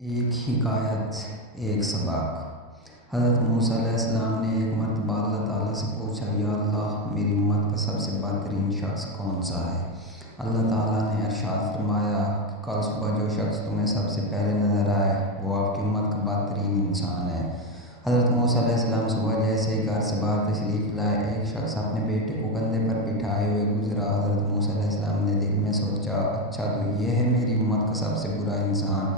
ایک حکایت ایک سبق۔ حضرت موسیٰ علیہ السلام نے ایک مرتبہ اللہ تعالیٰ سے پوچھا، یا اللہ میری امت کا سب سے بہترین شخص کون سا ہے؟ اللہ تعالیٰ نے ارشاد فرمایا کہ کل صبح جو شخص تمہیں سب سے پہلے نظر آئے وہ آپ کی امت کا بہترین انسان ہے۔ حضرت موسیٰ علیہ السلام صبح جیسے ہی گھر سے باہر تشریف لائے، ایک شخص اپنے بیٹے کو کندھے پر بٹھائے ہوئے گزرا۔ حضرت موسیٰ علیہ السلام نے دل میں سوچا، اچھا تو یہ ہے میری امت کا سب سے برا انسان۔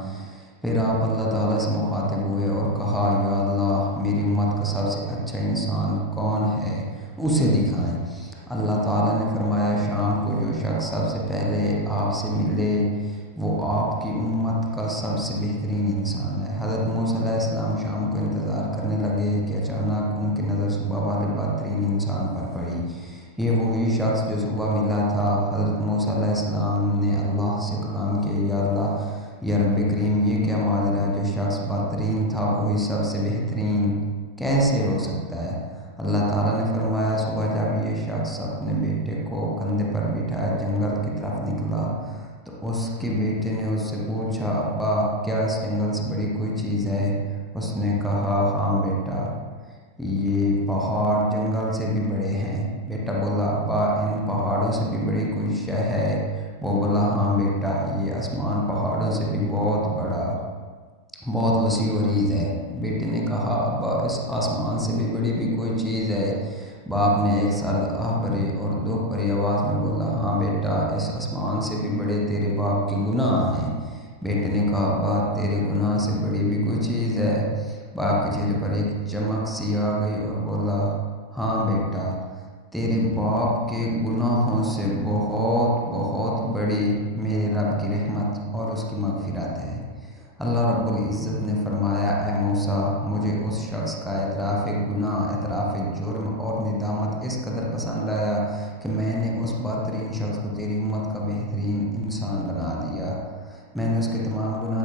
پھر آپ اللہ تعالیٰ سے مخاطب ہوئے اور کہا، یا اللہ میری امت کا سب سے اچھا انسان کون ہے، اسے دکھائیں۔ اللہ تعالیٰ نے فرمایا، شام کو جو شخص سب سے پہلے آپ سے ملے وہ آپ کی امت کا سب سے بہترین انسان ہے۔ حضرت موسیٰ علیہ السلام شام کو انتظار کرنے لگے کہ اچانک ان کی نظر صبح والے بہترین انسان پر پڑی۔ یہ وہی شخص جو صبح ملا تھا۔ حضرت موسیٰ علیہ السلام نے اللہ سے کلام کیا، یا اللہ، یا رب کریم، یہ کیا ماجرا ہے؟ جو شخص بہترین تھا وہی سب سے بہترین کیسے ہو سکتا ہے؟ اللہ تعالیٰ نے فرمایا، صبح جب یہ شخص اپنے بیٹے کو کندھے پر بٹھائے جنگل کی طرف نکلا تو اس کے بیٹے نے اس سے پوچھا، ابا کیا اس جنگل سے بڑی کوئی چیز ہے؟ اس نے کہا، ہاں بیٹا، یہ پہاڑ جنگل سے بھی بڑے ہیں۔ بیٹا بولا، ابا ان پہاڑوں سے بھی بڑی کوئی شے ہے؟ وہ بولا، ہاں بیٹا، یہ آسمان پہاڑوں سے بھی بہت بڑا، بہت وسیع و عریض ہے۔ بیٹے نے کہا، ابا اس آسمان سے بھی بڑی بھی کوئی چیز ہے؟ باپ نے ایک ساتھ آہ بھری اور دکھ بھری آواز میں بولا، ہاں بیٹا، اس آسمان سے بھی بڑے تیرے باپ کے گناہ ہیں۔ بیٹے نے کہا، ابا تیرے گناہ سے بڑی بھی کوئی چیز ہے؟ باپ کے چہرے پر ایک چمک سی آ گئی اور بولا، ہاں بیٹا، تیرے باپ کے گناہوں سے بہت بہت بڑی میرے رب کی رحمت اور اس کی مغفرت ہے۔ اللہ رب العزت نے فرمایا، اے موسیٰ، مجھے اس شخص کا اعتراف گناہ، اعتراف جرم اور ندامت اس قدر پسند آیا کہ میں نے اس بہترین شخص کو تیری امت کا بہترین انسان بنا دیا۔ میں نے اس کے تمام گناہ